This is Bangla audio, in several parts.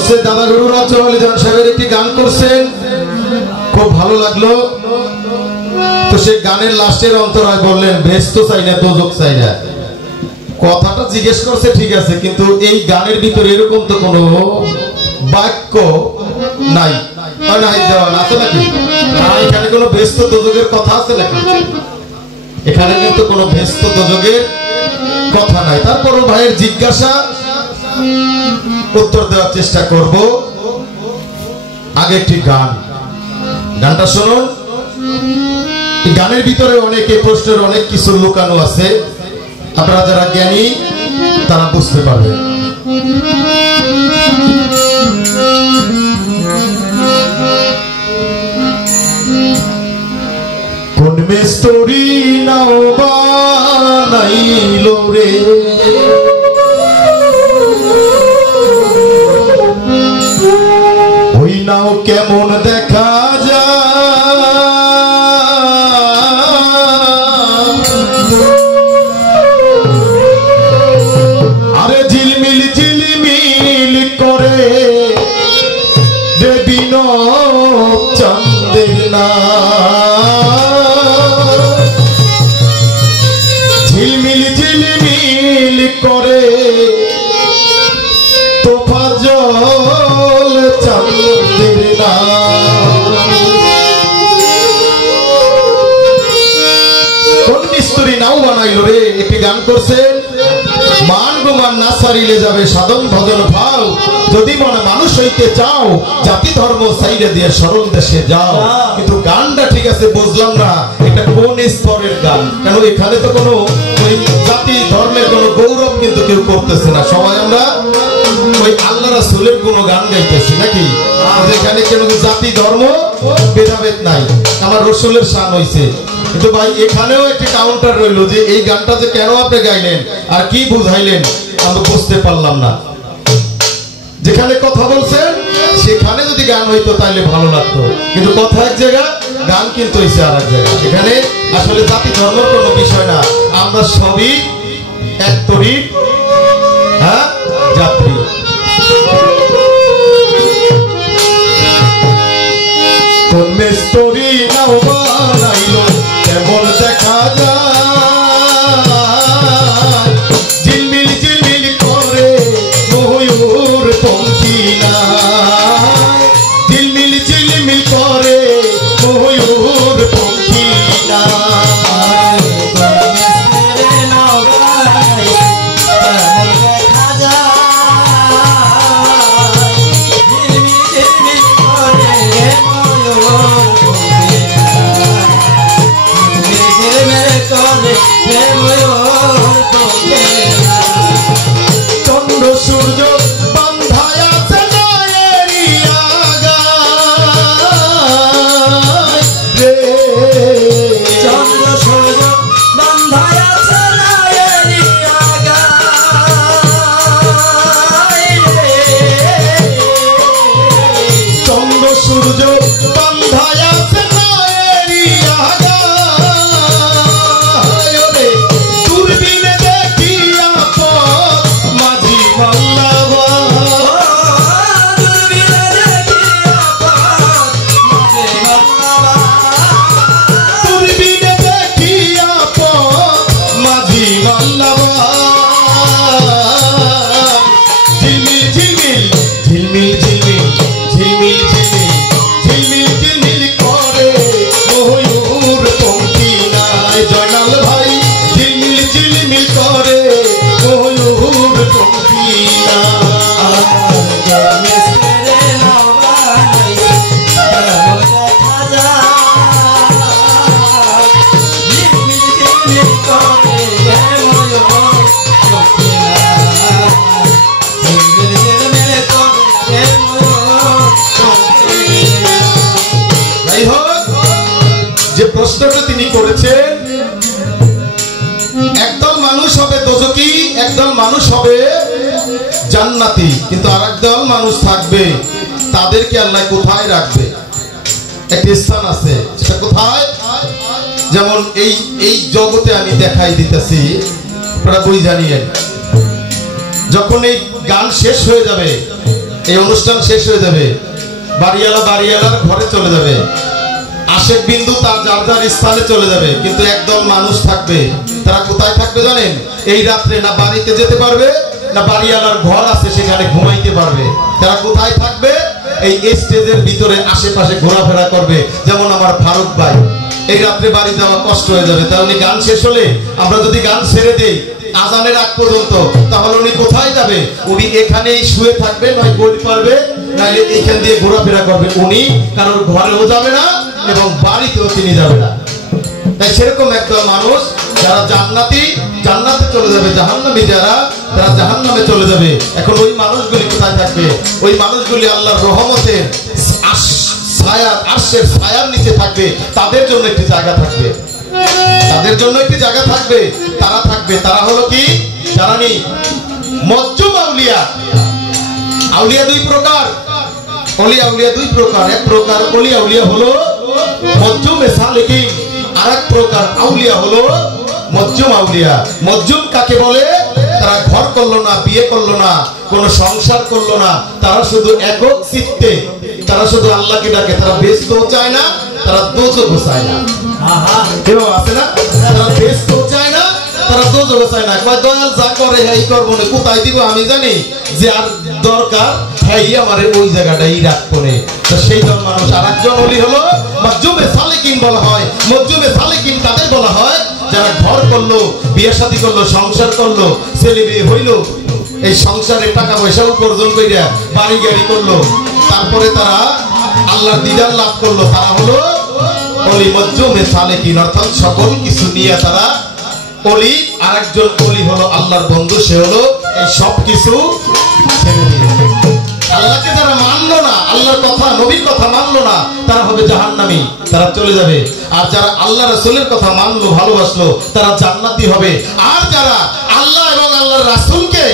বলছে দাদা গুরু রাজ্জাক আলী জান সাহেবের একটি গান করছেন, খুব ভালো লাগলো। তো সে গানের লাস্টের অন্তরায় বললেন বেহেশত চাই না, দোজখ চাই না। কথাটা জিজ্ঞেস করছে ঠিক আছে, কিন্তু এই গানের ভিতরে এরকম তো কোনো বাক্য নাই। আছে নাকি? এখানে কোনো বেহেশত দোজখের কথা আছে নাকি? এখানে কিন্তু কোনো বেহেশত দোজখের কথা নাই। তারপরও ভাইয়ের জিজ্ঞাসা উত্তর দেওয়ার চেষ্টা করব। আগে একটি গানটা শুনুন। গানের ভিতরে অনেকে প্রশ্নের অনেক কিছু লুকানো আছে, আপনারা যারা জ্ঞানী তারা বুঝতে পারবেন। কোন মিস্ত্রি নাও বানাইলো রে, ওই নাও কেমন দেখা ঝিলমিল ঝিলমিল করে তোফা জল চাঁদের না। কোন মিস্ত্রি নাও বানাইলো রে, একটি গান করছেন। মান গুমান না সারিলে যাবে সাধন ভজন ভাও, যদি মনে মানুষ হইতে চাও জাতি ধর্ম সাইডে দিয়ে সরল দেশে যাও। কিন্তু গানটা ঠিক আছে বুঝলাম না এটা কোন স্তরের গান, কেন এখানে তো কোনো ওই জাতি ধর্মের কোনো গৌরব কিন্তু কেউ করতেছে না। সবাই আমরা ওই আল্লাহ রাসূলের কোনো গান গাইতেছি নাকি? যেখানে কোনো জাতি ধর্ম ভেদাভেদ নাই, আমার রসুলের শান হইছে। কিন্তু ভাই এখানেও একটি কাউন্টার রইলো যে এই গানটা যে কেন আপনি গাইলেন আর কি বুঝাইলেন আমরা বুঝতে পারলাম না। যেখানে কথা বলছেন সেখানে যদি গান হইতো তাহলে ভালো লাগতো, কিন্তু কথা এক জায়গা, গান কিন্তু হইছে আর এক জায়গা। এখানে আসলে জাতি ধর্মের কোনো বিষয় না, আমরা সবই এক তরি যাত্রী। কোন মিস্ত্রি নাও বানাইলো কেমন দেখা যায়, ঝিলমিল ঝিলমিল করে ময়ূর পঙ্খী না, ঝিলমিল ঝিলমিল করে ময়ূর পঙ্খী না। চন্দ্র সূর্য বান্ধায় আছে নায়েরি আগায় রে, চন্দ্র সূর্য বান্ধায় আছে নায়েরি আগায় রে, চন্দ্র সূর্য বান্ধায় আছে নায়েরি আগায়। প্রশ্নটা তিনি করেছেন, একদল মানুষ হবে দোজখী, একদল মানুষ হবে জান্নাতি, কিন্তু আরেকদল মানুষ থাকবে তাদেরকে আল্লাহ কোথায় রাখবে? একটা স্থান আছে, সেটা কোথায়? যেমন এই জগতে আমি দেখাই দিতেছি, আপনারা বই জানিয়েন, যখন এই গান শেষ হয়ে যাবে এই অনুষ্ঠান শেষ হয়ে যাবে, বাড়িওয়ালার ঘরে চলে যাবে, আশেক বিন্দু তার যার যার স্থানে চলে যাবে, কিন্তু একদল মানুষ থাকবে। তারা কোথায় থাকবে জানেন? এই রাত্রে না বাড়িতে যেতে পারবে, না বাড়িওয়ালার ঘর আছে সেখানে ঘুমাইতে পারবে। তারা কোথায় থাকবে? এই স্টেজের ভিতরে আশেপাশে ঘোরাফেরা করবে। যেমন আমার ফারুক ভাই, এই রাত্রে বাড়ি যাওয়া কষ্ট হয়ে যাবে, তাই উনি গান শেষ হলে আমরা যদি গান ছেড়ে দেই আজানের আগ পর্যন্ত, তাহলে উনি কোথায় যাবে? উনি এখানেই শুয়ে থাকবে, নয় বই পারবে, নাইলে এখান দিয়ে ঘোরাফেরা করবে। উনি কারোর ঘরেও যাবে না এবং বাড়িতেও তিনি যাবে না। তাই সেরকম একটা মানুষ যারা জান্নাতে চলে যাবে, জাহান্নামী যারা তারা জাহান্নামে চলে যাবে। এখন ওই মানুষগুলি কোথায় থাকবে? ওই মানুষগুলি আল্লাহর রহমতের আরশের ছায়ার নিচে থাকবে। তাদের জন্য একটি জায়গা থাকবে, তাদের জন্য একটি জায়গা থাকবে। তারা হলো কি জানি? মজজুম আউলিয়া। আউলিয়া দুই প্রকার, আউলিয়া দুই প্রকার। এক প্রকার ওলি আউলিয়া হলো মজজুমে সালেকিন, আর এক প্রকার আউলিয়া হলো মজজুম আউলিয়া। মজজুম কাকে বলে? তারা ঘর করলো না, বিয়ে করলো না, কোন সংসার করলো না, তারা শুধু একক চিত্তে, তারা শুধু আল্লাহকে ডাকে। তারা বেহেশতও চায় না, তারা দোজখও চায় না। কেউ আছে না? তারা বেহেশতও চায় না, তারা দোজখও চায় না। কয় দয়াল যা করে এই করবো না, কোথায় দিব আমি জানি, যে আর দরকার হ্যাঁ আমারে ওই জায়গাটাই রাখবো না। তো সেই জন মানুষ। আর একজন ওলি হলো মজজুমে সালেকিন বলা হয়। মজজুমে সালেকিন তাদের বলা হয় যারা ঘর করলো, বিয়ে শাদী করলো, সংসার করলো, ছেলে বিয়ে হইলো, এই সংসারে টাকা পয়সা উপার্জন কইরা বাড়ি গাড়ি করলো, তারপরে তারা আল্লাহর দিদার লাভ করলো। তারা হলো ওলি মজজুমে সালেকিন, অর্থাৎ সকল কিছু নিয়ে তারা ওলি। আর একজন ওলি হলো আল্লাহর বন্ধু, সে হলো এই সব কিছু ছেড়ে দিয়ে। আল্লাহকে যারা মানলো না, আল্লাহর কথা নবীর কথা মানলো না, তারা হবে জাহান্নামী, তারা চলে যাবে। আর যারা আল্লাহ রাসূলের কথা মানলো, ভালোবাসলো, তারা জান্নাতি হবে। আর যারা আল্লাহ এবং আল্লাহর রাসূলকে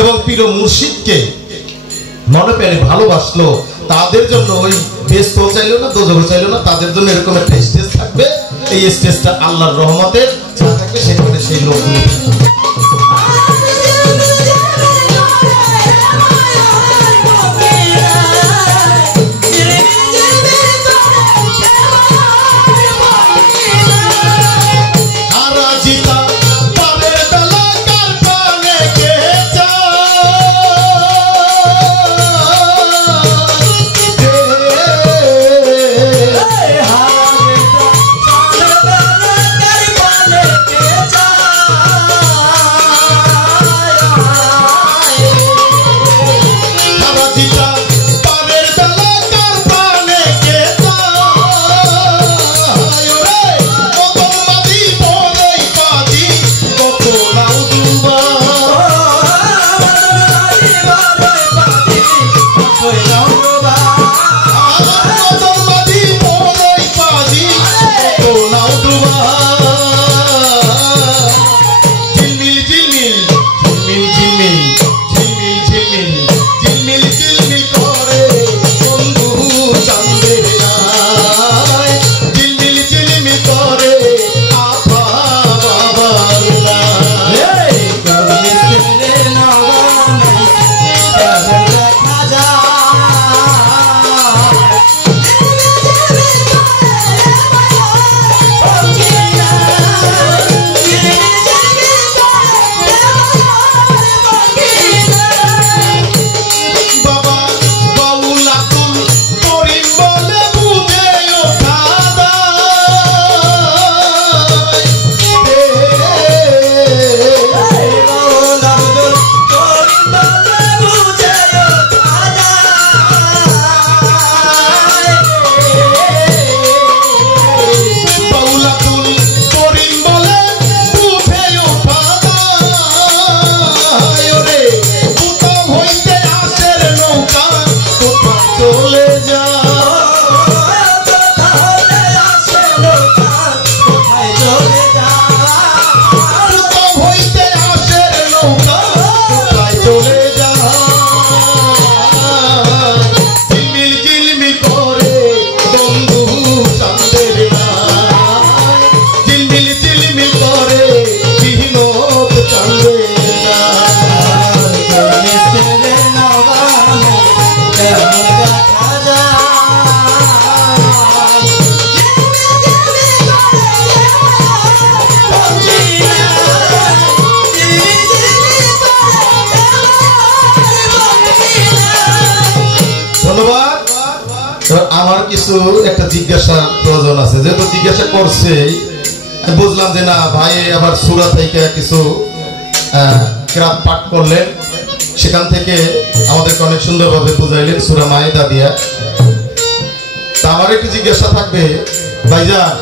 এবং পীর ও মুর্শিদকে মনে প্রাণে ভালোবাসলো, তাদের জন্য ওই বেহেশতও চাইলো না, দোজখও চাইলো না, তাদের জন্য এরকম একটা স্টেজ থাকবে। এই স্টেজটা আল্লাহর রহমতের যা থাকবে সেখানে সেই লোকগুলো। ধন্যবাদ। আমার কিছু একটা জিজ্ঞাসা প্রয়োজন আছে, যেহেতু জিজ্ঞাসা করছে বুঝলাম যে না ভাই আবার সূরা থেকে কিছু কিরাত পাঠ করলেন, সেখান থেকে আমাদেরকে অনেক সুন্দরভাবে বুঝাইলেন সূরা মায়েদা দিয়া। তা আমার একটু জিজ্ঞাসা থাকবে, ভাইজান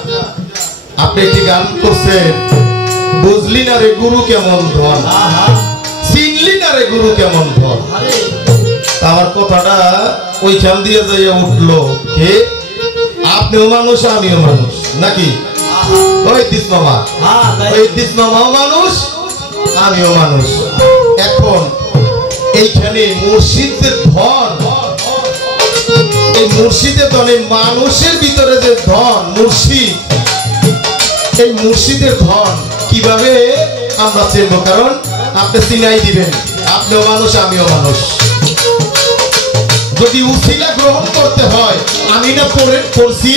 আপনি একটি গান করছেন, বুঝলি না রে গুরু কেমন ধন, চিনলি না রে গুরু কেমন ধন। আমার কথাটা ওইখান দিয়ে যাইয়া উঠলো কে, আপনিও মানুষ আমিও মানুষ নাকি? ওই দিস মামা, ওই দিস মামাও মানুষ আমিও মানুষ। এখন এইখানে মুর্শিদের ধন, এই মুর্শিদের ধন, এই মানুষের ভিতরে যে ধন মুর্শিদ, এই মুর্শিদের ধন কিভাবে আমরা চিনবো? কারণ আপনি চিনাই দিবেন আপনিও মানুষ আমিও মানুষ। যদি উসিলা গ্রহণ করতে হয়, আমি না পড়ছি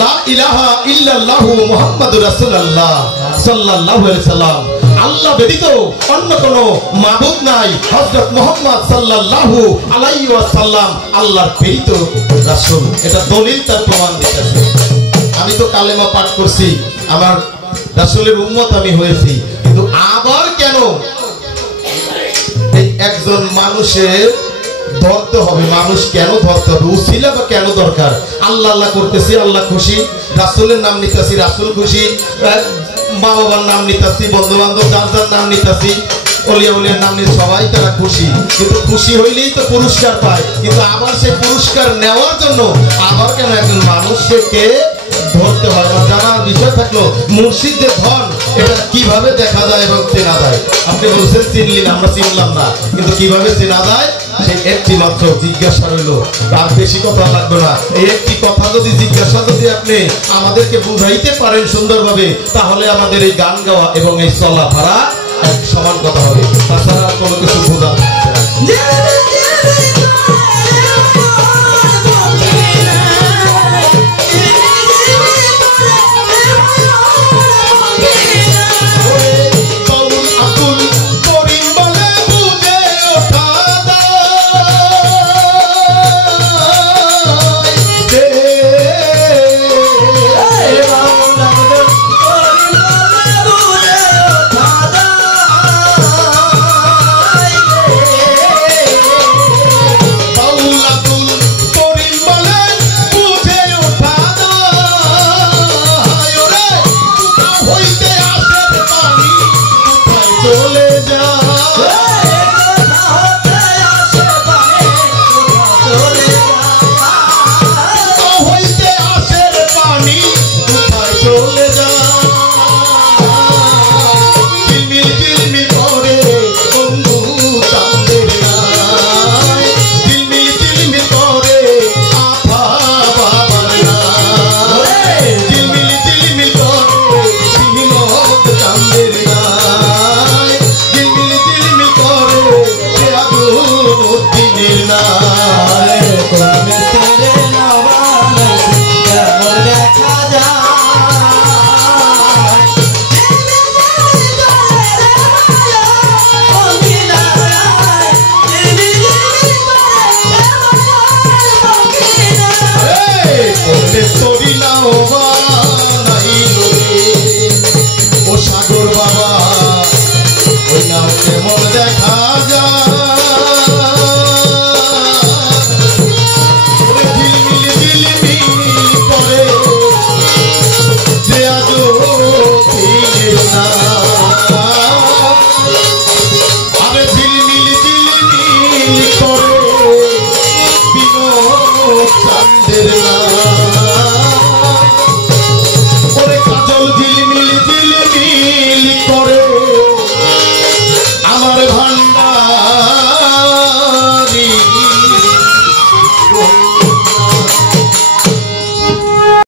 লা ইলাহা ইল্লাল্লাহু মুহাম্মাদুর রাসূলুল্লাহ সাল্লাল্লাহু আলাইহি সাল্লাম, আল্লাহ ব্যতীত অন্য কোনো মাবুদ নাই, হযরত মুহাম্মদ সাল্লাল্লাহু আলাইহি ওয়াসাল্লাম আল্লাহর প্রেরিত রাসূল। এটা দলিল, তার প্রমাণ দিতেছে। আমি তো কালেমা পাঠ করছি, আমার রাসূলের উম্মত আমি হয়েছি, কিন্তু আবার কেন এই একজন মানুষের ধরতে হবে? মানুষ কেন ধরতে হবে? উসিলা বা কেন দরকার? আল্লাহ আল্লাহ করতেছি, আল্লাহ খুশি, রাসূলের নাম নিতেছি, রাসূল খুশি, মা বাবার নাম নিতেছি, বন্ধু বান্ধব যার যার নাম নিতেছি, ওলিয়া উলিয়ার নাম নিয়ে সবাই তারা খুশি, কিন্তু খুশি হইলেই তো পুরস্কার পায়। কিন্তু আবার সেই পুরস্কার নেওয়ার জন্য আবার কেন একজন মানুষকে ধরতে হয়? জানার বিষয় থাকলো মুর্শিদের ধন এটা কিভাবে দেখা যায় এবং চেনা যায়। আপনি বলছেন চিনলি না, আমরা চিনলাম না, কিন্তু কিভাবে চেনা যায় সেই একটি মাত্র জিজ্ঞাসা রইলো, তার বেশি কথা লাগবে না। এই একটি কথা যদি জিজ্ঞাসা যদি আপনি আমাদেরকে বুঝাইতে পারেন সুন্দরভাবে, তাহলে আমাদের এই গান গাওয়া এবং এই চলাফেরা এক সমান কথা হবে। তাছাড়া কোনো কিছু বোঝা ও সাগর বাবা, ওই নাও কেমন দেখা